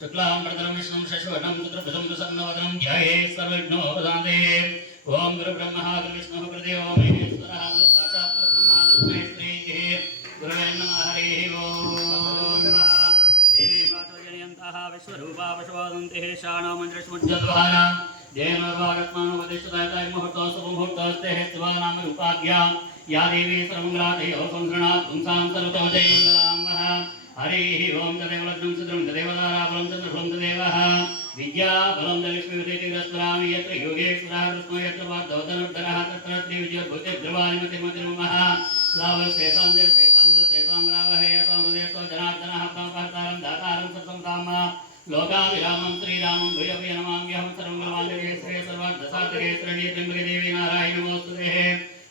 शुक्लां वरदं विष्णुं शशिवर्णं चतुर्भुजं प्रसन्नवदनं ध्यायेत् सर्वविघ्नोपशान्ते। ओम गुरुब्रह्मा गुरुविष्णुः गुरुदेवो महेश्वरः गुरुसाक्षात् परब्रह्म तस्मै श्रीः गुरवे नमः। हरिः ओम। देवी वाचो जनयन्तः विश्वरूपा पशुवदन्तिः शाणामञ्जस्मुज्जद्वारा देवभागत्मानुपदिष्टदायताय मुहूर्तो शुभमुहूर्तस्ते स्थिवानाम रूपाभ्यां या देवी सर्वमङ्गलातयो संसृणात् पुंसां सर्वतोजय मङ्गलां। हरिः ओम तदेव लग्नं सिद्धं तदेव ताराबलं चन्द्रबलं तदेवः विद्याबलं लक्ष्मीविद्यास्मरामि यत्र योगेश्वरः कृष्णो यत्र पार्थोदनुद्धरः तत्र श्रीविद्योद्भूतिर्ध्रुवानिमतिमतिर्ममः लाभशेषां रावहे यसां हृदयस्थो जनार्दनः पापहर्तारं दातारं सत्संताम लोकाभिरामं श्रीरामं भूयभूय नमाम्यहं सर्वमङ्गलमाङ्गल्ये शिवे सर्वार्थसाधके शरण्ये त्र्यम्बके देवी नारायणि नमोस्तुते।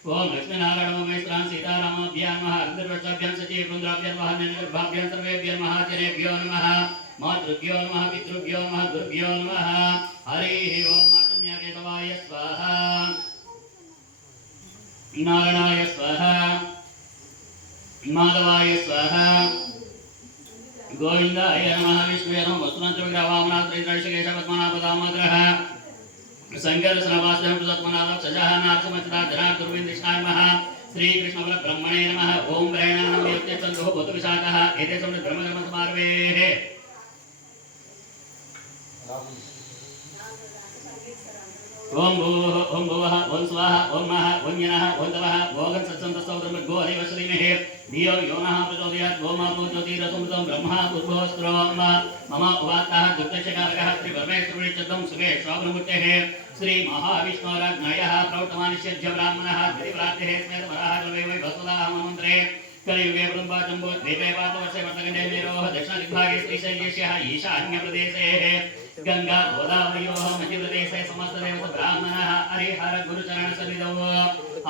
ओम लक्ष्मीनारायण महेश्वरां सीतारामाभ्यां नमः। अर्धवर्षाभ्यां सचिवपुत्राभ्यां वाहनगर्भाभ्यां सर्वेभ्यो नमः। आचार्येभ्यो नमः, मातृभ्यो नमः, पितृभ्यो नमः, गुरुभ्यो नमः। हरिः ओम। मातृज्ञाकेशवाय स्वाहा, नारायणाय स्वाहा, माधवाय स्वाहा, गोविन्दाय नमः। विष्णुवे नमः। वसुमन्त्रविग्रहवामनाथ्रेन्द्रशकेशपद्मनाभदामोदरः शंकर श्रवासं प्रसत्मनाथ सजहनाथ समचता जनार्दन गोविंदकृष्णाय नमः। श्री कृष्ण ब्रह्मणे नमः। ओम प्रेरणा नमः। यत्ते चंद्रो भूत विशाखः एते समृद्ध ब्रह्म कर्म समार्वेः। ओम भूः ओम भुवः ओम स्वाहा ओम महः ओम यनः ओम तवः भोगं सत्सन्तस्तौ धर्मगो हरिव श्रीमहे धियो यो नः प्रचोदयात्। ओम आपो ज्योतिरसमृतं ब्रह्मा पूर्वोऽस्त्रो मम उवात्तः दुर्दशकारकः श्रीपरमेश्वरुनित्यं सुखे स्वाब्रह्मूर्तेः श्री महाविष्णोराज्ञायाः प्रवर्तमानस्य ब्राह्मणः गिरिप्राप्तेः स्मेतवराः कलवै वसुदाः मन्त्रे कलियुगे वृन्दाचम्बो द्वीपे पार्थवर्षे वर्तकण्डे मेरोः दक्षिणदिग्भागे श्रीशैल्यस्यः ईशान्यप्रदेशेः गंगा गोदावर्योः मध्यप्रदेशे समस्तदेवत ब्राह्मणः हरिहर गुरुचरण सन्निधौ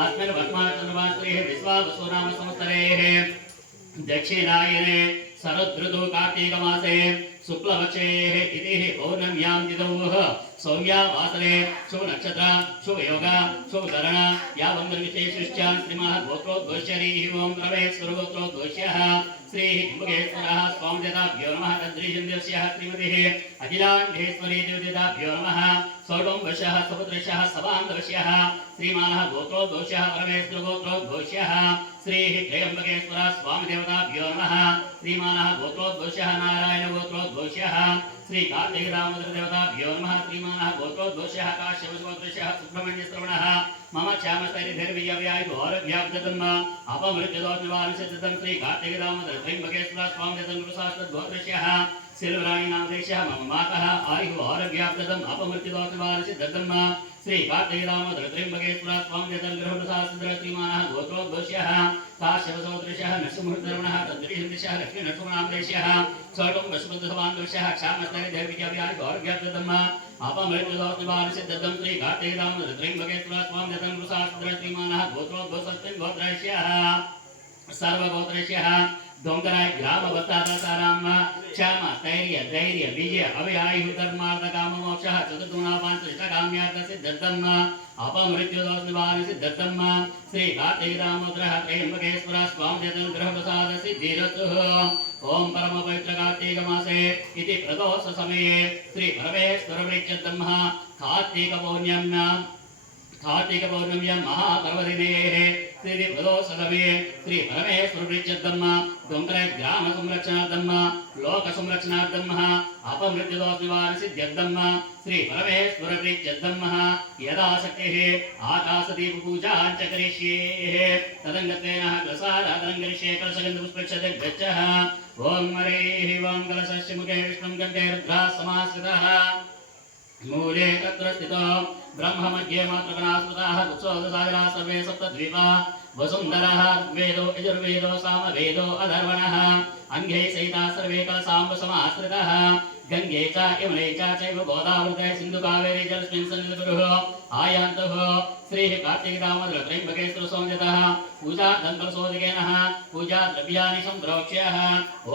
आत्मन वर्तमानचन्द्रमास्त्रेः विश्वावसु नाम संवत्सरेः दक्षिणायने शरदृतु कार्तीकमासे शुक्लपक्षेः तिथिः पौर्णम्यां तिथौ सौम्यावासरे शुभ नक्षत्र शुभ योग शुभ करण या वंदनविशेषश्च श्रीमः गोत्रोद्घोष्यैः ओम प्रवेश्वरगोत्रोद्घोष्यः श्री हिम्बगेश्वरः स्वामिदेवताभ्यो नमः। तद्रीचन्द्रस्यः श्रीमतिः अखिलाण्डेश्वरी देवताभ्यो नमः। सौडम्बश्यः सपुत्रश्यः सभान्दवश्यः श्रीमानः गोत्रोद्घोष्यः परमेश्वरगोत्रोद्घोष्यः श्री त्र्यम्बकेश्वर स्वामिदेवताभ्यो नमः। श्रीमानः गोत्रोद्घोष्यः नारायणगोत्रोद्घोष्यः श्री कार्तिकदामोदर देवताभ्यो नमः। श्रीमानः गोत्रोद्घोष्यः काश्यपगोत्रोद्घोष्यः सुब्रह्मण्यश्रवणः मम श्यामस्तैर्भिर्विजयायुर्भ्याब्दतम् अपमृत्युदोषनिवारणसिद्धं श्री कार्तिकदामोदर त्र्यम्बकेश्वर स्वामिदेवताभ्योस्यः सिल्वराणि नामदेशः मम मातः आयुर्भ्याब्दतम् अपमृत्युदोषनिवारणसिद्धं श्री कार्तिकदामोदर त्र्यम्बकेश्वर स्वामिदेवताभ्योस्यः श्रीमानः गोत्रोद्घोष्यः काश्यपसोदृशः नरसिंहधर्मणः तद्रीचन्द्रस्यः लक्ष्मीनरसिंहनामदेशः छोटं वसुपतिसमान्दृश्यः क्षामस्तैर्भिर्विजयायुर्भ्याब्दतम् अपमृत्युदोषनिवारणसिद्धं श्री कार्तिकदामोदर त्र्यम्बकेश्वर स्वामिदेवताभ्योस्यः श्रीमानः गोत्रोद्घोषस्मिन् गोत्रैष्यः सर्वगोत्रैष्यः दोंगराय ग्राम वत्तादासाराम क्षाम स्थैर्य धैर्य विजय अव्यायु धर्मार्थ काम मोक्षः चतुर्गुणापांचष्टकाम्यार्थसिद्धं अपमृत्युदोषनिवारणसिद्धं श्री कार्तिकदामोदरः त्र्यम्बकेश्वरः स्वामिदेवतानुग्रहप्रसादसिद्धिरस्तु। ओम परम पवित्र कार्तिक मासे इति प्रदोष समये श्री परमेश्वरवृक्षद्ब्रह्म कार्तिक पौर्णम्यां महापर्वदिनेः श्री प्रदोषसमये श्री परमेश्वरवृक्षद्ब्रह्म दोंगराय ग्राम संरक्षणार्थं लोक संरक्षणार्थं अपमृत्युदोषनिवारणसिद्ध्यर्थं श्री परमेश्वरवृक्षद्ब्रह्म यदा शक्तिः आकाशदीपपूजां च करिष्ये तदङ्गत्वेन कलशाराधनं करिष्ये कलशगन्धपुष्पक्षते गच्छः। ओम हरिः ओम। कलशस्य मुखे विष्णुं कण्ठे रुद्रः समाश्रितः मूले तत्र स्थितो ब्रह्म मध्ये मातृगणास्मृताः कुत्सोदसागराः सर्वे सप्तद्वीपा वसुन्धरः ऋग्वेदो यजुर्वेदो सामवेदो अधर्वणः अंगे सहिताः सर्वे कलशाम्ब समाश्रितः गंगे च यमुने चैव गोदावरी सिन्धु कावेरी जलस्मिन् सन्निधिगुरुः आयान्तः श्री कार्तिकदामोदर त्र्यम्बकेश्वर स्वामिदेवतः पूजा दन्तसोदकेनः पूजा द्रव्याणि सम्प्रोक्ष्यः।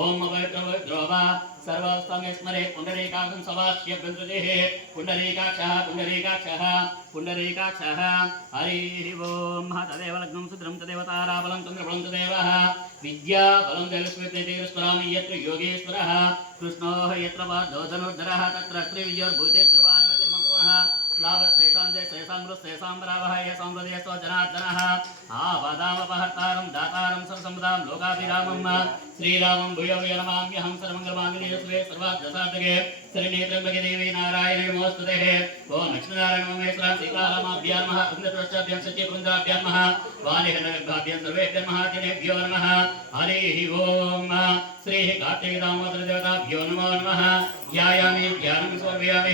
ओम पवित्रोवा सर्वस्तमे स्मरे पुंडरीकाक्षं सवास्य बन्धुदेः पुंडरीकाक्षः पुंडरीकाक्षः पुंडरीकाक्षः। हरिः ओम। तदेव लग्नं सुद्रं बलं च देवतारा बलं चन्द्रबलं च देवः विद्या बलं जलस्मितेजस्वरामि यत्र योगेश्वरः कृष्णोः यत्र पादो धनुर्धरः तत्र त्रिविजयोर्भूते ध्रुवान्मतिर्मकुवः लाभश्रेषां येषां हृदयस्थो जनार्दनः आपदामपहर्तारं दातारं सर्वसम्पदां लोकाभिरामं श्रीरामं भूयो भूयो नमाम्यहं सर्वमङ्गलमाङ्गल्ये शिवे सर्वार्थसाधके शरण्ये त्र्यम्बके देवी नारायणे नमोस्तुते ओम लक्ष्मीनारायण नमः सीतारामाभ्यां नमः अग्नितोषाभ्यां सत्यपुरुषाभ्यां नमः वालेहनभ्यां सर्वेभ्यः नमः दिनेभ्यो नमः हरिः ओम श्री कार्तिक दामोदर देवताभ्यो नमो नमः ध्यायामि ध्यानं समर्पयामि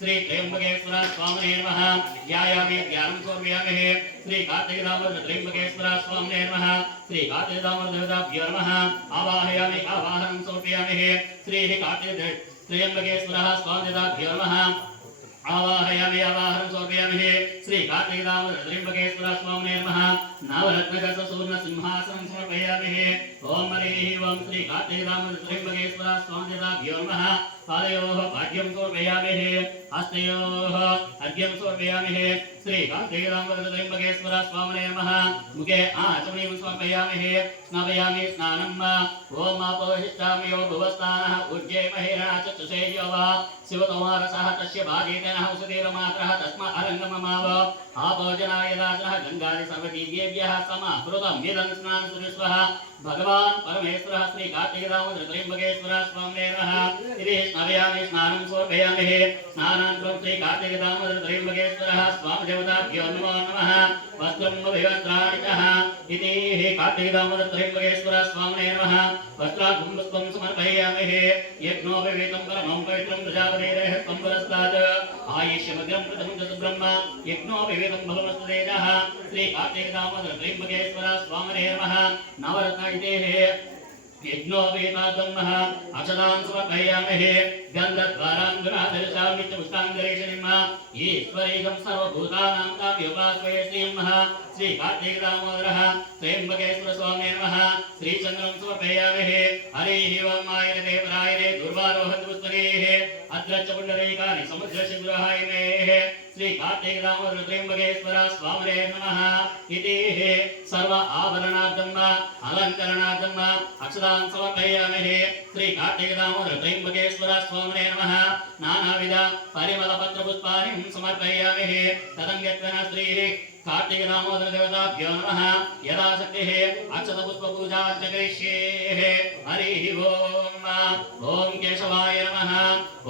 श्री त्र्यंबकेश्वर स्वामिने नमः ध्यायामि ध्यानं समर्पयामि श्री कार्तिक दामोदर त्र्यंबकेश्वर स्वामिने नमः श्री कार्तिक दामोदर देवताभ्यो नमः आवाहयामि आवाहनं समर्पयामि श्री कार्तिक त्र्यंबकेश्वर स्वामिनेभ्यो नमः आवाहयामि आवाहनं समर्पयामि श्री कार्तिक दामोदर त्र्यंबकेश्वर स्वामिने नमः नवरत्नगत सुवर्ण सिंहासनं समर्पयामि ओम हरिः ओम श्री कार्तिक दामोदर त्र्यंबकेश्वर स्वामिनेभ्यो नमः पादयोः पाद्यं समर्पयामि हस्तयोः अर्घ्यं समर्पयामि श्री कार्तिक दामोदर त्र्यंबकेश्वर स्वामिने नमः मुखे आचमनीं समर्पयामि स्नापयामि स्नानं ओम आपोहिष्ठामि यो भुवस्थानः उज्जे महिरणा चतुषेयो वा शिवतोमारसः तस्य भागेतनः उषतीरमात्रः तस्मा अरङ्गममाव आभोजनाय राजः गङ्गादि सर्वतीर्येभ्यः समाहृतमिदं स्नानं सुनिस्वः भगवान् परमेश्वरः श्री कार्तिक दामोदर त्र्यंबकेश्वर स्वामिने नमः इति स्नापयामि स्नानं समर्पयामि स्नानानन्तरं श्री कार्तिक दामोदर त्र्यंबकेश्वरः स्वामिदेवताभ्यो नमो नमः वस्त्रं विवस्त्राणि च इति कार्तिक दामोदर त्र्यंबकेश्वर स्वामिने नमः वस्त्राघं पुष्पं समर्पयामि यज्ञोपवीतं परमं पवित्रं प्रजापतेः संवरस्तात् आयुष्यमग्रं प्रथमं च ब्रह्म यज्ञोपवीतं भवमस्तु तेजः श्री कार्तिक दामोदर त्र्यंबकेश्वर स्वामिने नमः नवरत्न यज्ञोपवीताद्ब्रह्मः अक्षतान् समर्पयामि गन्धद्वारां गुणादर्शामि च पुष्पाञ्जलिशनिम् ईश्वरीकं सर्वभूतानां काव्योपास्महे श्रीमः श्री कार्तिक दामोदरः त्र्यंबकेश्वर स्वामिने नमः श्रीचन्द्रं समर्पयामि हरिः ओम आयने देवरायने दुर्वारोहन्तु पुष्पनेः अद्रच्च पुण्डरीकानि समुद्रशिखरायमेः श्री कार्तिक दामोदर त्र्यंबकेश्वर स्वामिने नमः इति सर्व आभरणार्थं अलङ्करणार्थं अक्षतान् समर्पयामि श्री कार्तिक दामोदर त्र्यंबकेश्वर स्वामिने नमः नानाविध परिमलपत्रपुष्पाणि समर्पयामि तदङ्गत्वेन श्री कार्तिक दामोदर देवताभ्यो नमः यथाशक्तिः अक्षतपुष्पपूजां च करिष्ये हरिः ओम ओम केशवाय नमः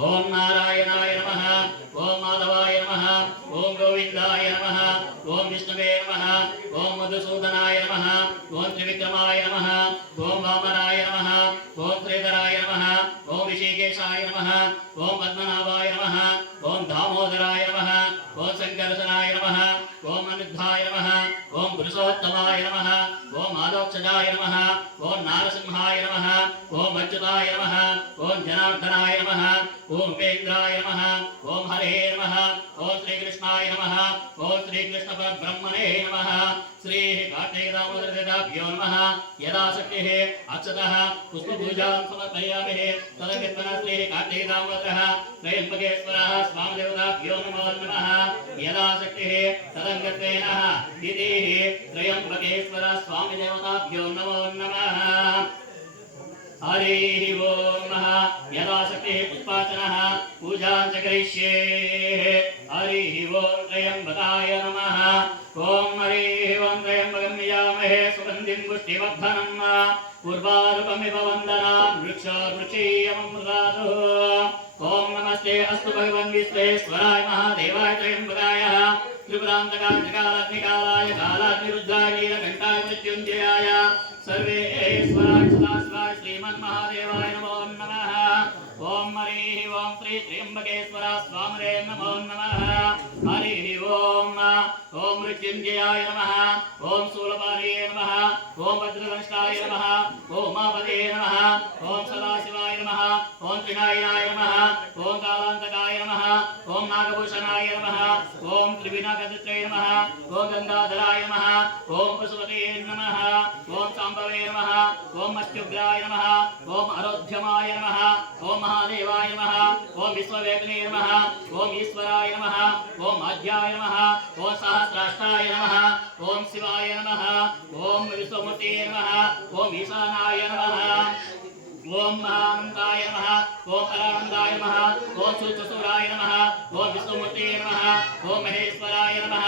ओम नारायणाय नमः ओम माधवाय नमः ओम गोविन्दाय नमः ओम विष्णवे नमः ओम मधुसूदनाय नमः ओम त्रिविक्रमाय नमः ओम वामनाय नमः ओम श्रीधराय नमः ओम ऋषिकेशाय नमः ओम पद्मनाभाय नमः ओम दामोदराय नमः ओम शंकरसनाय नमः ओम अनिरुद्धाय नमः ओम पुरुषोत्तमाय नमः ओम आलोक्षजाय नमः ओम नारसिंहाय नमः ओम अच्युताय नमः ओम जनार्दनाय नमः ओम उपेन्द्राय नमः ओम हरे नमः ओम श्रीकृष्णाय नमः ओम श्रीकृष्ण परब्रह्मणे नमः श्री कार्तिक दामोदर देवताभ्यो नमः यथाशक्तिः अक्षतः पुष्पपूजां समर्पयामि तदङ्गत्वेन श्री कार्तिक दामोदरः त्र्यंबकेश्वरः स्वामिदेवताभ्यो नमो नमः यथाशक्तिः तदङ्गत्वेन इति त्र्यंबकेश्वर स्वामिदेवताभ्यो नमो नमः हरिः ओम यथाशक्तिः पुष्पार्चनः पूजां च करिष्ये हरिः ओम त्र्यंबकाय नमः ओम हरिः ओम त्र्यंबकं यजामहे सुगन्धिं पुष्टिवर्धनम् पूर्वारुकमिव वन्दनां वृक्षावृक्षीयममृतादुः ओम नमस्ते अस्तु भगवन् विश्वेश्वराय महादेवाय त्र्यंबकाय त्रिपुरान्तकाय कालाग्निरुद्राय नीलकण्ठाय मृत्युञ्जयाय सर्वेश्वराय सदाशिवाय श्रीमन्महादेवाय नमो नमः ओम हरिः ओम श्री त्र्यंबकेश्वर स्वामिने नमो नमः हरिः ओम ओम मृत्युञ्जयाय नमः ओम शूलपाणिये नमः ओम भद्रदंष्टाय नमः ओम उमापते नमः ओम सदाशिवाय नमः ओम त्रिनायनाय नमः ओम कालान्तकाय नमः ओम नागभूषणाय नमः ओम त्रिविनाकचित्रे नमः ओम गंगाधराय नमः ओम पशुपते नमः ओम सांबवे नमः ओम मत्युग्राय नमः ओम अरोध्यमाय नमः ओम महादेवाय नमः ओम विश्ववेदने नमः ओम ईश्वराय नमः ओम आद्याय नमः ओम सहस्राष्टाय नमः ओम शिवाय नमः ओम विश्वमूर्ते नमः ओम ईशानाय नमः ओम महानंदाय नमः ओम अरानंदाय नमः ओम सूत्रसूराय नमः ओम विष्णुमूर्ते नमः ओम महेश्वराय नमः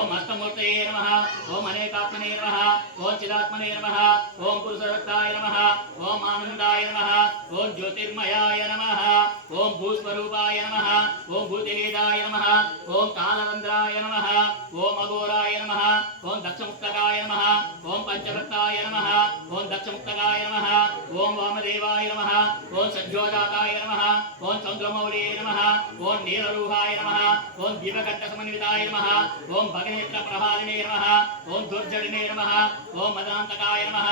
ओम अष्टमूर्ते नमः ओम अनेकात्मने नमः ओम चिदात्मने नमः ओम पुरुषरत्ताय नमः ओम आनंदाय नमः ओम ज्योतिर्मयाय नमः ओम भूस्वरूपाय नमः ओम भूतिवेदाय नमः ओम कालरंध्राय नमः ओम अघोराय नमः ओम दक्षमुक्तकाय नमः ओम पंचभक्ताय नमः ओम दक्षमुक्तकाय नमः ओम वामदेवाय नमः ओम सज्जोजाताय नमः ओम चंद्रमौलिये नमः ओम नीलरूहाय नमः ओम दिव्यकण्ठसमन्विताय नमः ओम भगनेत्रप्रभालिने नमः ओम दुर्जलिने नमः ओम मदान्तकाय नमः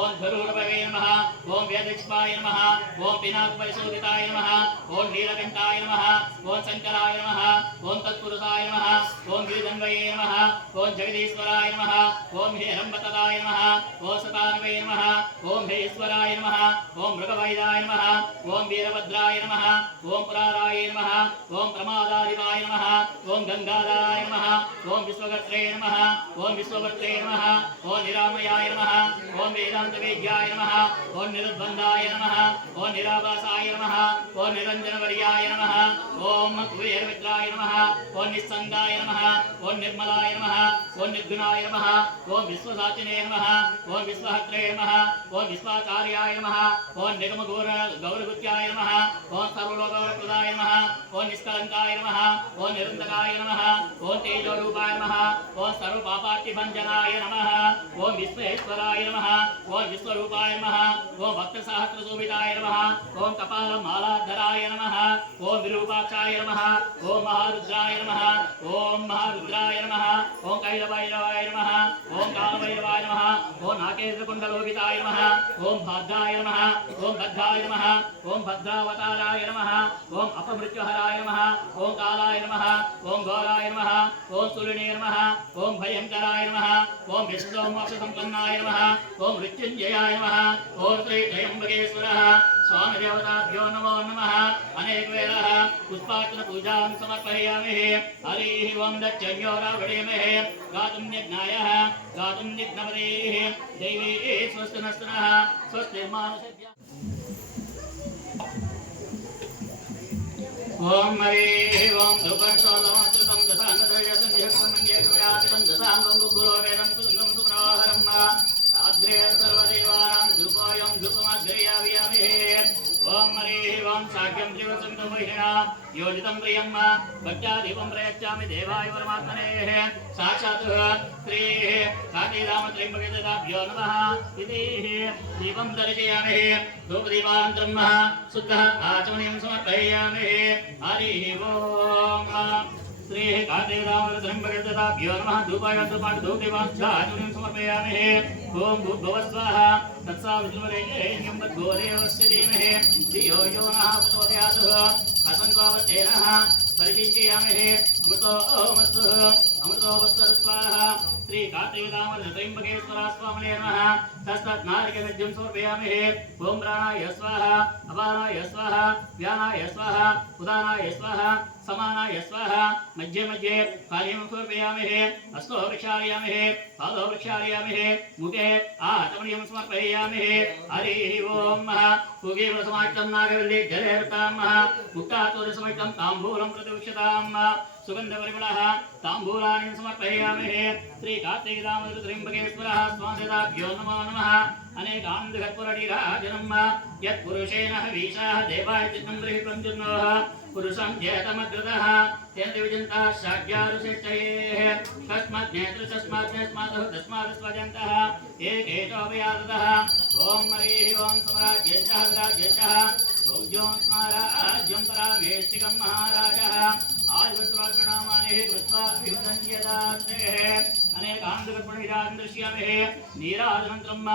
ओम धरुर्भवे नमः ओम वेदक्षपाय नमः ओम पिनाकपरिशोधिताय नमः ओम नीलकण्ठाय नमः ओम शंकराय नमः ओम तत्पुरुषाय नमः ओम गिरिजन्वये नमः ओम जगदीश्वराय नमः ओम हेरम्बतदाय नमः ओम सतानवे नमः ओम हेश्वराय नमः ओम मृगवैदाय नमः ओम वीरभद्राय नमः ओम पुराराय नमः ओम प्रमादाधिपाय नमः ओम गंगाधराय नमः ओम विश्वगत्रे नमः ओम विश्वभद्रे नमः ओम निरामयाय नमः ओम वेदान्तवेद्याय नमः ओम निरुद्बन्धाय नमः ओम निराभासाय नमः ओम निरञ्जनवर्याय नमः ओम कुबेरमित्राय नमः ओम निस्सङ्गाय नमः ओम निर्मलाय नमः ओम निर्गुणाय नमः ओम विश्वसाचिने नमः ओम विश्वहत्रे नमः ओम विश्वाचार्याय नमः ओम निगमगौरगुत्याय नमः ओम सर्वलोकवरप्रदाय नमः ओम निष्कलङ्काय नमः ओम निरन्तकाय नमः ओम तेजोरूपाय नमः ओम सर्वपापात्तिभञ्जनाय नमः ओम विश्वेश्वराय नमः ओम विश्वरूपाय नमः ओम भक्तसहस्रशोभिताय नमः ओम कपालमालाधराय नमः ओम विरूपाक्षाय नमः ओम महारुद्राय नमः ओम महारुद्राय नमः ओम कैलभैरवाय नमः ओम कालभैरवाय नमः ओम नागेन्द्रकुण्डलोहिताय नमः ओम भाद्राय नमः ओम भद्राय नमः ओम भद्रावताराय नमः ओम अपमृत्युहराय नमः ओम कालाय नमः ओम घोराय नमः ओम सुलिने नमः ओम भयंकराय नमः ओम विष्णुमोक्षसम्पन्नाय नमः ओम मृत्युञ्जयाय नमः ओम श्री त्र्यम्बकेश्वरः स्वामी देवताभ्यो नमो नमः अनेकवेलः पुष्पार्चन पूजां समर्पयामि हरिः ओम दक्षिण्यो रावणेमहे गातुं यज्ञायः गातुं यज्ञपतेः देवी स्वस्ति नस्तनः स्वस्ति मानसेभ्यः ओम हरिः ओम धूपस्वलमत्रुतं दशाङ्गत्रयसन्ध्यक्तमन्येकमयातितं दशाङ्गं गुरुः वेदं सुन्दं सुमनोहरं आग्रे सर्वदेवानां धूपोऽयं धूपमग्रयामि ओम हरिः ओम साख्यं जीवसमितं महिषिणा योजितं प्रियं भक्त्यादीपं प्रयच्छामि देवाय परमात्मने साक्षात् श्रीः कार्तिकरामत्र्यम्बकेशदाभ्यो नमः इति दीपं दर्शयामि धूपदीपानन्तरं शुद्धः आचमनीयं समर्पयामि हरिः ओम श्री कार्तिकरामत्र्यम्बकेशदाभ्यो नमः धूपाय धूपदीपानन्तरं समर्पयामि ओम भूर्भुवस्वाहा तत्सावितुर्वरेण्यं तद्गोदेवस्य धीमहि धियो यो नः प्रचोदयात् हसन्त्वावच्चेनः परिचिञ्चयामि अमृतो वस्तु स्वाहा श्री कार्तिकरामत्र्यम्बकेश्वर स्वामिने नमः तस्मात् समर्पयामि ओम प्राणाय स्वाहा अपानाय स्वाहा व्यानाय स्वाहा उदानाय स्वाहा समानाय स्वाहा मध्ये मध्ये कार्यं समर्पयामि हस्तो प्रक्षालयामि पादौ प्रक्षालयामि मुखे आचमनीयं समर्पयामि हरिः ओम पूगीवसमायुक्तं नागवल्ली जलेरतां मुक्तातोरसमायुक्तं ताम्बूलं प्रतिवक्षतां सुगन्धपरिमलः ताम्बूलानि समर्पयामि श्री कार्तिकरामत्र्यम्बकेश्वरः स्वामिदाभ्यो नमो नमः अनेकान्धकर्पूरनीराजनं यत्पुरुषेण हवीषाः देवाय चित्तं गृहीतं जुर्नोः पुरुषं चेतमग्रतः तेन विजन्ता शाक्यारुषेचये तस्मात् स्वजन्तः एकेशोपयातः ओम हरिः ओम समराज्येशः विराज्येशः भोज्यों स्माराज्यं परामेष्टिकं महाराजः आयुष्वासनामानि कृत्वा विभजन्यदास्ते अनेकान्धकर्पूरनीराजनं दृश्यामि नीराजनन्तरं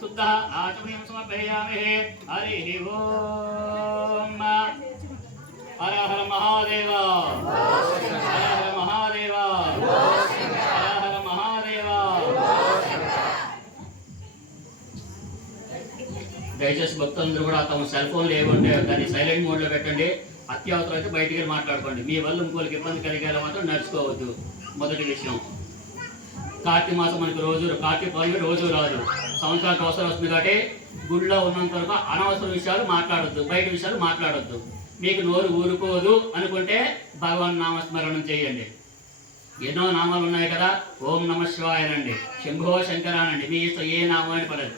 शुद्धः आचमनीयं समर्पयामि हरिः ओम हर हर महादेव। దయచేసి భక్తులందరూ కూడా తమ సెల్ ఫోన్లు ఏముంటే దాన్ని సైలెంట్ మోడ్లో పెట్టండి. అత్యవసరం అయితే బయటికి వెళ్ళి మాట్లాడుకోండి. మీ వల్ల ఇంకోరికి ఇబ్బంది కలిగేలా మాత్రం నడుచుకోవద్దు. మొదటి విషయం, కార్తీక మాసం మనకి కార్తీక పౌర్ణమి రోజు రాదు, సంవత్సరానికి అవసరం వస్తుంది. కాబట్టి గుడిలో ఉన్నంత వరకు అనవసర విషయాలు మాట్లాడొద్దు, బయట విషయాలు మాట్లాడొద్దు. మీకు నోరు ఊరుకోదు అనుకుంటే భగవాన్ నామస్మరణం చేయండి. ఎన్నో నామాలు ఉన్నాయి కదా, ఓం నమ శివాయ అనండి, శంభో శంకర అనండి, మీ ఇష్టం ఏ నామాన్ని పడదు.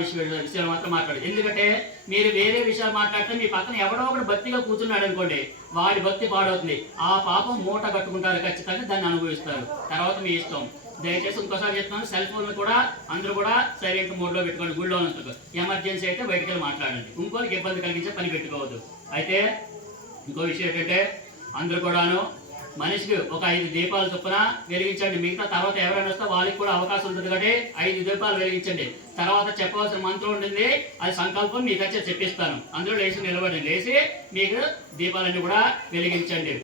విషయాలు మాత్రం మాట్లాడదు. ఎందుకంటే మీరు వేరే విషయాలు మాట్లాడితే మీ పక్కన ఎవడో ఒకడు భక్తిగా కూర్చున్నాడు అనుకోండి, వాడి భక్తి పాడవుతుంది. ఆ పాపం మూట కట్టుకుంటారు, ఖచ్చితంగా దాన్ని అనుభవిస్తారు. తర్వాత మీ ఇష్టం. దయచేసి ఇంకోసారి చెప్తున్నాను, సెల్ ఫోన్లు కూడా అందరూ కూడా సైలెంట్ మోడ్లో పెట్టుకోండి. గుడిలో ఉన్నందుకు ఎమర్జెన్సీ అయితే బయటకు వెళ్ళి మాట్లాడండి. ఇంకోరికి ఇబ్బంది కలిగించే పని పెట్టుకోవద్దు. అయితే ఇంకో విషయం ఏంటంటే అందరూ కూడాను మనిషికి ఒక 5 దీపాలు చొప్పున వెలిగించండి. మిగతా తర్వాత ఎవరైనా వస్తే వాళ్ళకి కూడా అవకాశం ఉంటుంది కాబట్టి 5 దీపాలు వెలిగించండి. తర్వాత చెప్పవలసిన మంత్రం ఉంటుంది, అది సంకల్పం మీకు వచ్చి చెప్పిస్తాను. అందులో లేచి నిలబడి లేచి మీకు దీపాలన్నీ కూడా వెలిగించండి.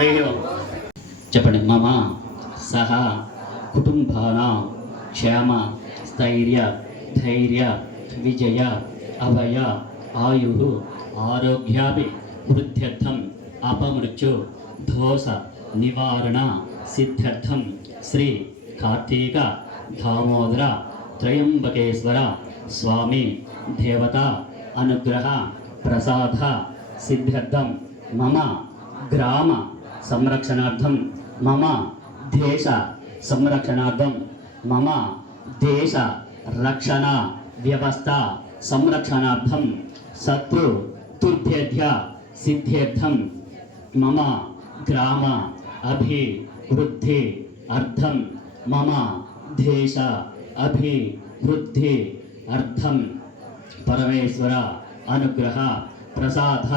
హరి ఓం. చెప్పండి. మమ సహ కుటుంబానాం క్షేమ స్థైర్య ధైర్య విజయ అభయ ఆయు ఆరోగ్యాభి వృద్ధ్యర్థం అపమృత్యు దోష నివారణ సిద్ధ్యర్థం శ్రీ కార్తీక దామోదర త్రయంబకేశ్వర స్వామి దేవత అనుగ్రహ ప్రసాద సిద్ధ్యర్థం మమ గ్రామ సంరక్షణార్థం మమ దేశ సంరక్షణార్థం మమ దేశ రక్షణ వ్యవస్థ సంరక్షణార్థం శత్రు తుర్భ్యర్థ సిద్ధ్యర్థం మమ గ్రామ అభివృద్ధి అర్థం మమ దేశ అభివృద్ధి అర్థం పరమేశ్వర అనుగ్రహ ప్రసాద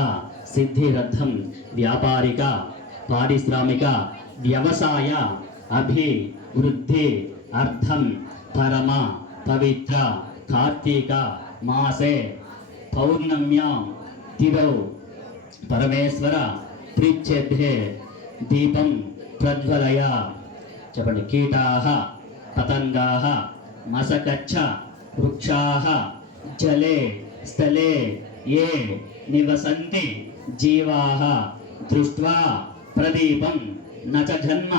సిద్ధిరర్థం వ్యాపారిక పారిశ్రామిక వ్యవసాయ అభివృద్ధి అర్థం పరమ పవిత్ర కార్తీక మాసే పౌర్ణమ్యాం తిరౌ పరమేశ్వర ప్రీత్యర్థే దీపం ప్రజ్వలయ. చెప్పండి. కీటాః పతంగాః మశకచ్చ వృక్షాః జలే స్థలే ఏ నివసంతి జీవాః దృష్ట్వా ప్రదీపం న చ జన్మ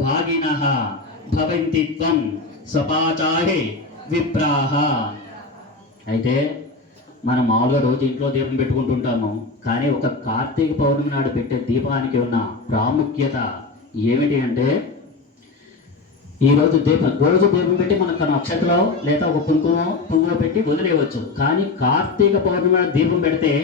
భాగినః భవంతి త్వం స్వపాచాహి విప్రాః. అయితే మనం మామూలుగా రోజు ఇంట్లో దీపం పెట్టుకుంటుంటాము, కానీ ఒక కార్తీక పౌర్ణమి నాడు పెట్టే దీపానికి ఉన్న ప్రాముఖ్యత ఏమిటి అంటే, రోజు దీపం పెట్టి మనకు నక్షత్రంలో లేదా ఒక కుంకుమ పువ్వు పెట్టి వదిలేయవచ్చు. కానీ కార్తీక పౌర్ణమి దీపం పెడితే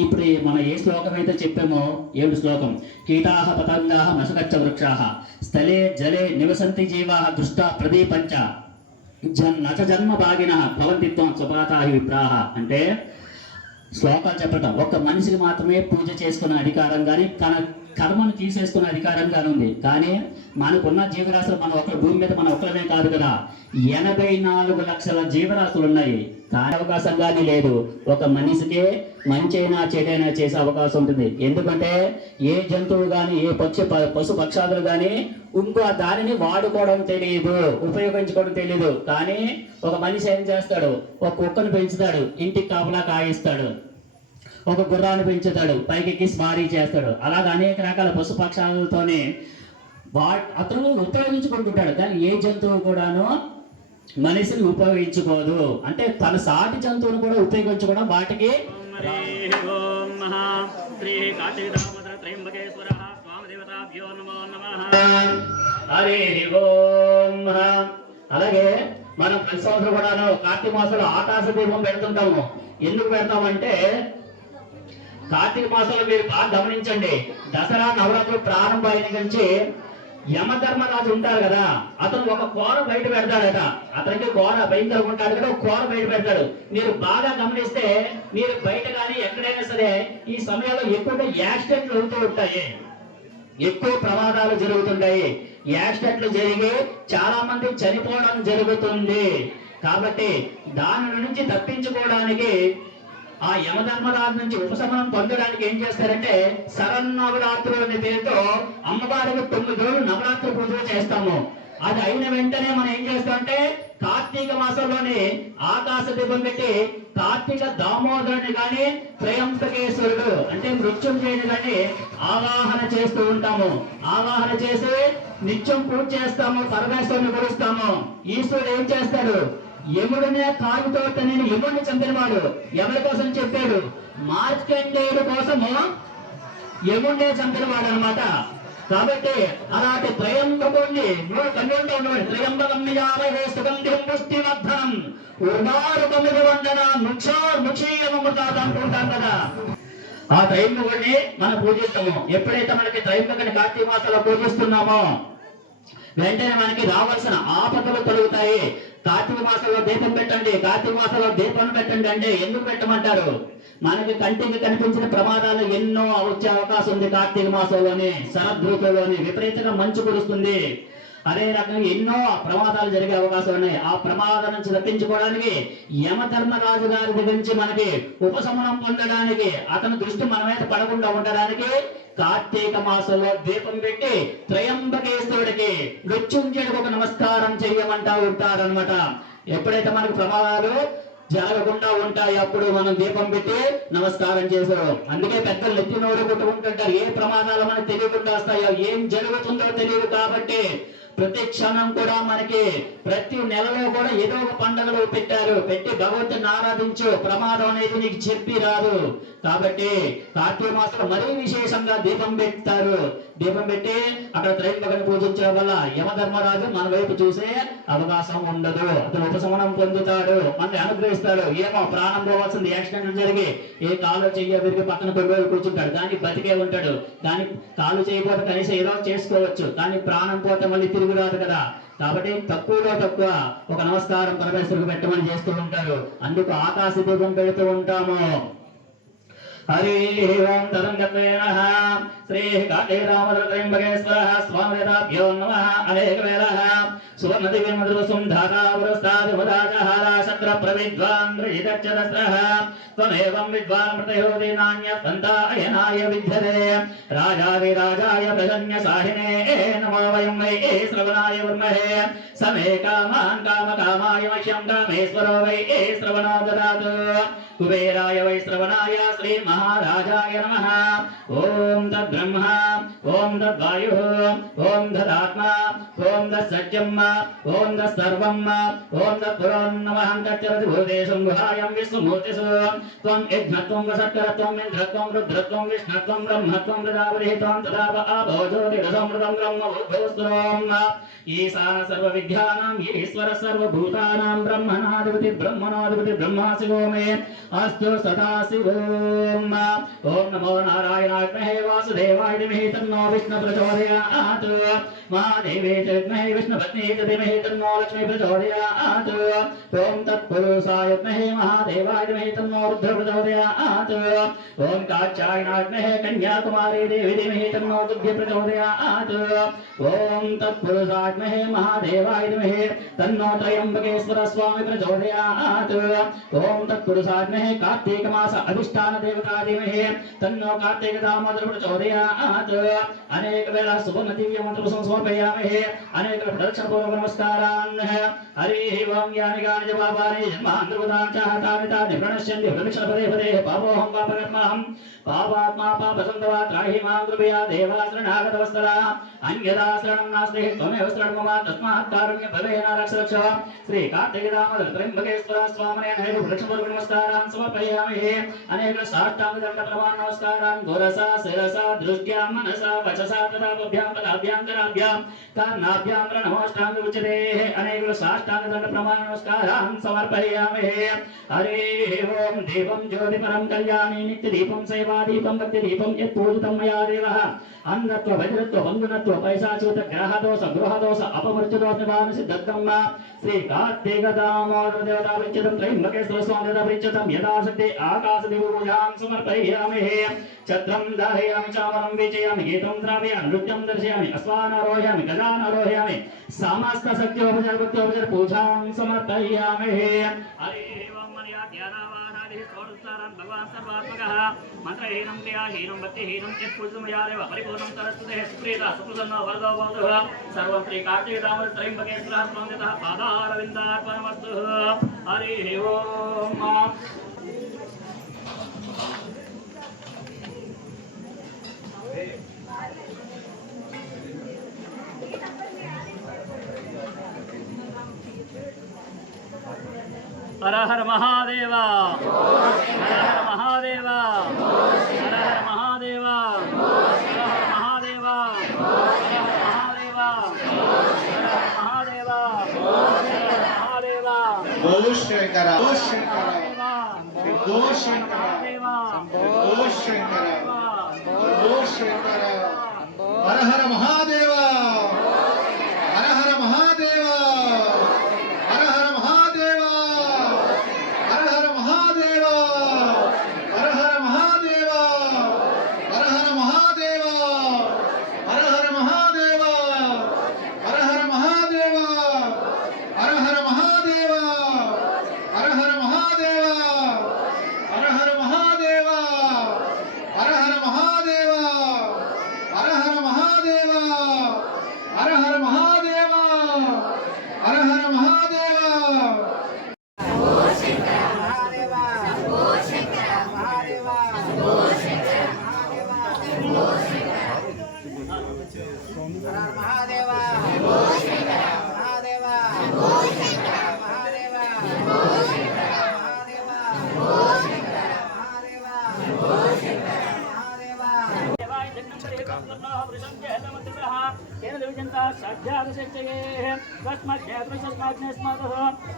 ఇప్పుడు మనం ఏ శ్లోకం అయితే చెప్పామో 7 శ్లోకం, కీటాః పతంగాః మశకచ్చ వృక్షాః స్థలే జలే నివసంతి జీవాః దృష్టా ప్రదీపంచ నచ జన్మ భాగినః భవంతి త్వం స్వపాచాహి విప్రాః. అంటే శ్లోకాలు చెప్పటం ఒక్క మనిషికి మాత్రమే పూజ చేసుకునే అధికారం కానీ తన కర్మను తీసేసుకునే అధికారం కానీ ఉంది. కానీ మనకున్న జీవరాశులు భూమి మీద మన ఒక్కరమే కాదు కదా, 84 లక్షల జీవరాశులు ఉన్నాయి. కానీ అవకాశం కానీ లేదు. ఒక మనిషికే మంచైనా చెడైనా చేసే అవకాశం ఉంటుంది. ఎందుకంటే ఏ జంతువు కానీ ఏ పశు పక్షాదులు కానీ ఇంకో దానిని వాడుకోవడం తెలియదు, ఉపయోగించుకోవడం తెలియదు. కానీ ఒక మనిషి ఏం చేస్తాడు, ఒక కుక్కను పెంచుతాడు, ఇంటికి కాపలా కాయిస్తాడు, ఒక గుర్రాన్ని పెంచుతాడు, పైకి స్వారీ చేస్తాడు. అలాగే అనేక రకాల పశుపక్షాలతోనే అతను ఉపయోగించుకుంటుంటాడు. కానీ ఏ జంతువు కూడాను మనిషిని ఉపయోగించుకోదు. అంటే తన సాటి జంతువును కూడా ఉపయోగించుకోవడం వాటికి. అలాగే మనం ప్రతి సంవత్సరం కూడాను కార్తీక మాసంలో ఆకాశ దీపం పెడుతుంటాము. ఎందుకు పెడతామంటే కార్తీక మాసంలో మీరు బాగా గమనించండి. దసరా నవరాత్రులు ప్రారంభమైన నుంచి యమధర్మరాజు ఉంటారు కదా, అతను ఒక కోర బయట పెడతాడట. అతనికి కోర భయంకరంగా ఉంటాడు కదా, ఒక కోర బయట పెడతాడు. మీరు బాగా గమనిస్తే మీరు బయట కానీ ఎక్కడైనా సరే ఈ సమయంలో ఎక్కువగా యాక్సిడెంట్లు అవుతూ ఉంటాయి, ఎక్కువ ప్రమాదాలు జరుగుతుంటాయి. యాక్సిడెంట్లు జరిగి చాలా మంది చనిపోవడం జరుగుతుంది. కాబట్టి దాని నుంచి తప్పించుకోవడానికి ఆ యమధర్మరాజు నుంచి ఉపశమనం పొందడానికి ఏం చేస్తారంటే శరన్నవరాత్రులు అనే పేరుతో అమ్మవారికి 9 రోజులు నవరాత్రి పూజలు చేస్తాము. అది అయిన వెంటనే మనం ఏం చేస్తామంటే కార్తీక మాసంలోని ఆకాశ దీపం పెట్టి కార్తీక దామోదరుని గాని త్రయంబకేశ్వరుడు అంటే మృత్యుంజయుని గాని ఆవాహన చేస్తూ ఉంటాము. ఆవాహన చేసి నిత్యం పూజ చేస్తాము, పరమేశ్వరుని కొలుస్తాము. ఈశ్వరుడు ఏం చేస్తాడు, యముడినే కాలుతో నేను యముడిని చంపినవాడు. ఎవరి కోసం చెప్పాడు, మార్కండేయుడు కోసము యముడినే చంపినవాడు అనమాట. కాబట్టి అలాంటి త్రయంబకుడిని 3 కన్నులతో ఉన్నవాడు. త్రయంబకం నిజామహే సుగంధిం పుష్టివర్ధనం ఉర్వారుకమిది వందన నుక్షీయమృతాలు అంటుంటాం కదా. ఆ త్రయంబకుడిని మనం పూజిస్తాము. ఎప్పుడైతే మనకి త్రయంబకుని కార్తీక మాసంలో పూజిస్తున్నామో వెంటనే మనకి రావాల్సిన ఆపదలు తొలగుతాయి. కార్తీక మాసంలో దీపం పెట్టండి, కార్తీక మాసంలో దీపం పెట్టండి అంటే ఎందుకు పెట్టమంటారు, మనకి కంటికి కనిపించిన ప్రమాదాలు ఎన్నో వచ్చే అవకాశం ఉంది. కార్తీక మాసంలోని శరదృతుల్లోని విపరీతంగా మంచు కురుస్తుంది. అదే రకంగా ఎన్నో ప్రమాదాలు జరిగే అవకాశాలు ఉన్నాయి. ఆ ప్రమాదం నుంచి తప్పించుకోవడానికి యమధర్మరాజు గారి దగ్గర నుంచి మనకి ఉపశమనం పొందడానికి, అతని దృష్టి మన మీద పడకుండా ఉండడానికి కార్తీక మాసంలో దీపం పెట్టి త్రయంబకేశ్వరుడికి మృత్యుంజయుడికి ఒక నమస్కారం చెయ్యమంటా ఉంటారనమాట. ఎప్పుడైతే మనకు ప్రమాదాలు జరగకుండా ఉంటాయి అప్పుడు మనం దీపం పెట్టి నమస్కారం చేశారు. అందుకే పెద్దలు నెత్తి నోరు కొట్టుకుంటుంటారు. ఏ ప్రమాదాలు మనకు తెలియకుండా వస్తాయో, ఏం జరుగుతుందో తెలియదు. కాబట్టి ప్రతి క్షణం కూడా మనకి ప్రతి నెలలో కూడా ఏదో ఒక పండుగలు పెట్టి భగవంతుని ఆరాధించు, ప్రమాదం అనేది నీకు చెప్పి రాదు. కాబట్టి కార్తీక మాసంలో మరీ విశేషంగా దీపం పెడతారు. దీపం పెట్టి అక్కడ త్రయంబకుని పూజించడం వల్ల యమధర్మరాజు మన వైపు చూసే అవకాశం ఉండదు. అతను ఉపశమనం పొందుతాడు, మనల్ని అనుగ్రహిస్తాడు. ఏమో ప్రాణం పోవాల్సింది యాక్సిడెంట్ జరిగి ఏ కాలు చెయ్య విరిగి పక్కన 9 రోజులు కూర్చుంటాడు, కానీ బతికే ఉంటాడు. కానీ కాలు చేయకపోతే కనీసం ఏదో చేసుకోవచ్చు, కానీ ప్రాణం పోతే మళ్ళీ తిరిగి రాదు కదా. కాబట్టి తక్కువలో తక్కువ ఒక నమస్కారం పరమేశ్వరుడికి పెట్టమని చేస్తూ ఉంటారు. అందుకు ఆకాశ దీపం పెడుతూ ఉంటాము. హరి ఓం తదంగత్వే నమః. శ్రీ కార్తీకరామత్రయంబకేశ్వరః స్వామితాభ్యో నమః. అనేక వేళః సువర్ణదివ్యమధురసుం ధాతాపురస్తాదిముదాచహారా శక్ర ప్రవిద్వాన్ రజితచ్చదస్రః త్వమేవం విద్వాన్ ప్రతయోది నాన్యస్తంతాయనాయ విద్యతే రాజాదిరాజాయ ప్రజన్యసాహినే నమో వయం వై శ్రవణాయ వర్మహే సమే కామాన్ కామకామాయ మహ్యం కామేశ్వరో వై శ్రవణో దదాతు కుబేరాయ వై శ్రవణాయ శ్రీ మహారాజాయ నమః. ఓం తద్బ్రహ్మ ఓం తద్వాయుః ఓం తదాత్మా ఓం తత్సత్యం ఓం తత్సర్వం ఓం తత్పురం నమః. తచ్చరతి భూతేషం గుహాయం విశ్వమూర్తిషు త్వం యజ్ఞత్వం వసత్కరత్వం ఇంద్రత్వం రుద్రత్వం విష్ణుత్వం బ్రహ్మత్వం ప్రజాపతిః త్వం తదాప ఆభోజ్యోతిరసమృతం బ్రహ్మ భూభూస్త్వం ఈశాన సర్వ విద్యానాం ఈశ్వర సర్వభూతానాం బ్రహ్మణాధిపతి బ్రహ్మణాధిపతి బ్రహ్మాశివో మే అస్తు సదాశివోం. ఓం నమో నారాయణాయ విద్మహే వాసుదేవాయ ధీమహి తన్నో విష్ణు ప్రచోదయాత్. మహాదేవే చ విద్మహే విష్ణుపత్న్యై చ ధీమహి తన్నో లక్ష్మీ ప్రచోదయాత్. ఓం తత్పురుషాయ విద్మహే మహాదేవాయ ధీమహి తన్నో రుద్ర ప్రచోదయాత్. ఓం కాత్యాయనాయ విద్మహే కన్యాకుమారీ దేవి ధీమహి తన్నో దుర్గే ప్రచోదయాత్. ఓం తత్పురుషాయ విద్మహే మహాదేవాయ ధీమహి తన్నో త్రయంబకేశ్వర స్వామి ప్రచోదయాత్. ఓం తత్పురుషాయ విద్మహే కార్తీక మాస అధిష్టాన దేవతా ధీమహి తన్నో కార్తీక దామోదర ప్రచోదయాత్. అనేక వేళ సువర్ణ దివ్య మంత్ర సమర్పయామహే. అనేక ప్రదక్షిణ పూర్వక నమస్కారాన్. హరి ఓం యాని గాని జపాపాని జన్మాంతర్గతాన్ చాహతాని తాని ప్రణశ్యంతి ప్రదక్షిణ పదే పదే పాపోహం పాపకర్మహం పాపాత్మా పాపసంతవా త్రాహి మాం కృపయా దేవాశ్రణాగతవత్సలా అన్యదాశ్రణం నాస్తి త్వమేవ శరణం మమ తస్మాత్ కారుణ్య ఫలేన రక్ష రక్ష. శ్రీ కార్తీక దామోదర త్రయంబకేశ్వర స్వామినే అనేక ప్రదక్షిణ పూర్వక నమస్కారాన్ సమర్పయామహే. అనేక సాష్టాంగ దండ ప్రమాణ నమస్కారాన్ గురసా శిరసా దృష్ట్యా మనసా मनसा वचसा तथा पभ्यां पदाभ्यां कराभ्यां कर्णाभ्यां नमोष्टांग उच्यते अनेक साष्टांग दंड प्रमाण नमस्कारान् समर्पयामि हरे ओम देवं ज्योति परम कल्याणी नित्य दीपं सेवा दीपं भक्ति दीपं यत् पूजितं मया देवः अन्नत्व वज्रत्व बन्धुनत्व पैशाच्युत ग्रह दोष अपमृत्यु दोष निवारण सिद्धत्तम श्री कार्तिक दामोदर देवता विच्यतं त्रयंबकेश्वर स्वामी देवता विच्यतं यदा शक्ति आकाश देव पूजां समर्पयामि छत्रं धारयामि चामरं वीचयामि गीतं श्रावयामि नृत्यं दर्शयामि अश्वान् आरोहयामि गजान् आरोहयामि समस्त शक्त्योपचार पूजां समर्पयामि हरे ओम मर्याद्यानावानादिः षोडशोपचारान् भगवान् सर्वात्मकः मंत्रहीनं क्रियाहीनं भक्तिहीनं यत् पूजितमयादेव परिपूर्णं तरस्तुते सुप्रीता सुप्रसन्नो वरदो भवतु सर्वं श्री कार्तिक दामोदर त्रयंबकेश्वर स्वामिनः पादारविन्दार्पणमस्तु हरि ओम हर हर महादेव हर हर महादेव हर हर महादेव हर हर महादेव हर हर महादेव हर हर महादेव हर हर महादेव बोलो शंकर बोलो शंकर बोलो शंकर बोलो शंकर बोलो शंकर हर हर महादेव हर हर महादेव हर हर महादेव हर हर महादेव हर हर महादेव हर हर महादेव हर हर महादेव हर हर महादेव हर हर महादेव हर हर महादेव हर हर महादेव हर हर महादेव हर हर महादेव हर हर महादेव हर हर महादेव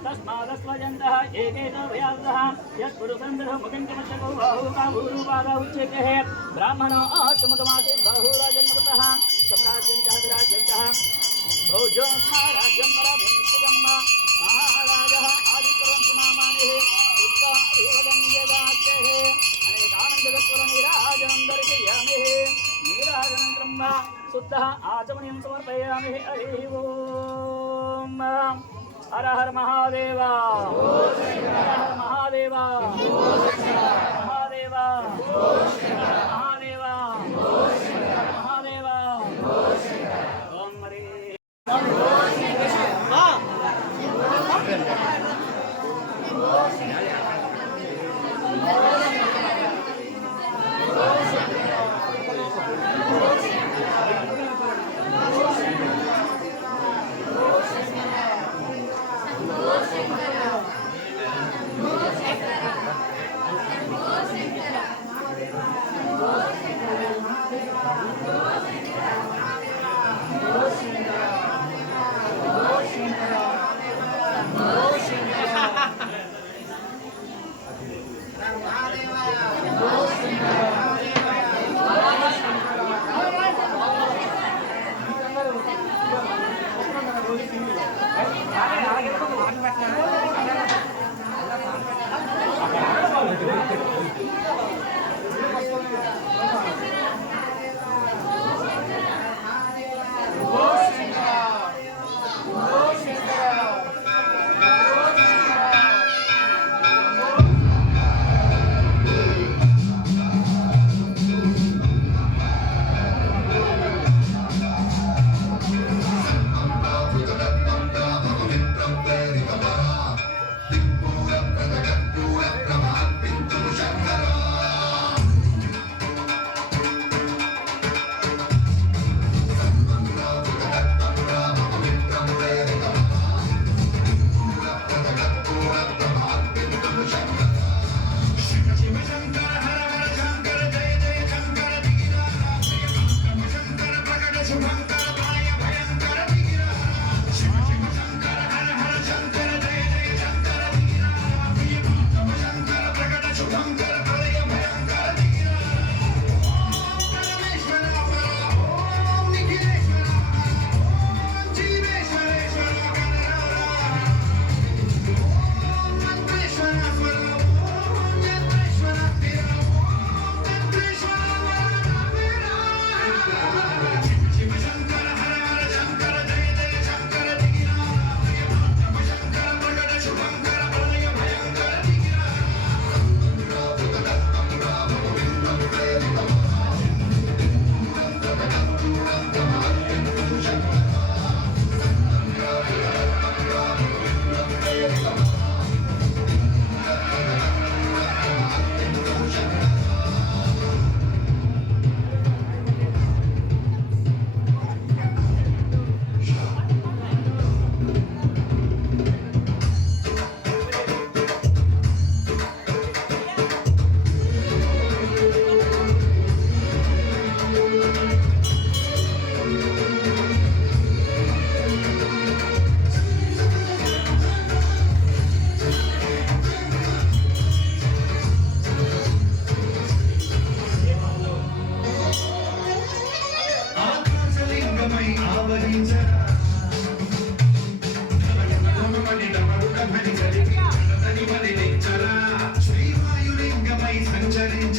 तस्मादस्वजन्तः एकेतो व्यासः यत्पुरुषन्दरः मुखञ्चमच्चको बाहुकाभूरूपादा उच्यते ब्राह्मणो आश्रमकमासे बाहुराजन्मतः सम्राज्यं च विराज्यं च भोजोन्माराज्यं परमेश्वरं महाराजः आदिकरन्तु नामानि उत्साहवदन्यदास्तेः अनेकानन्दतत्परनिराजनं दर्शयामि नीराजनं ब्रह्म शुद्धः आचमनीयं समर्पयामि हरिः ओम हर हर महादेव हर हर महादेव महादेव महादेव महादेव ओम हरि Ada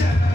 జయ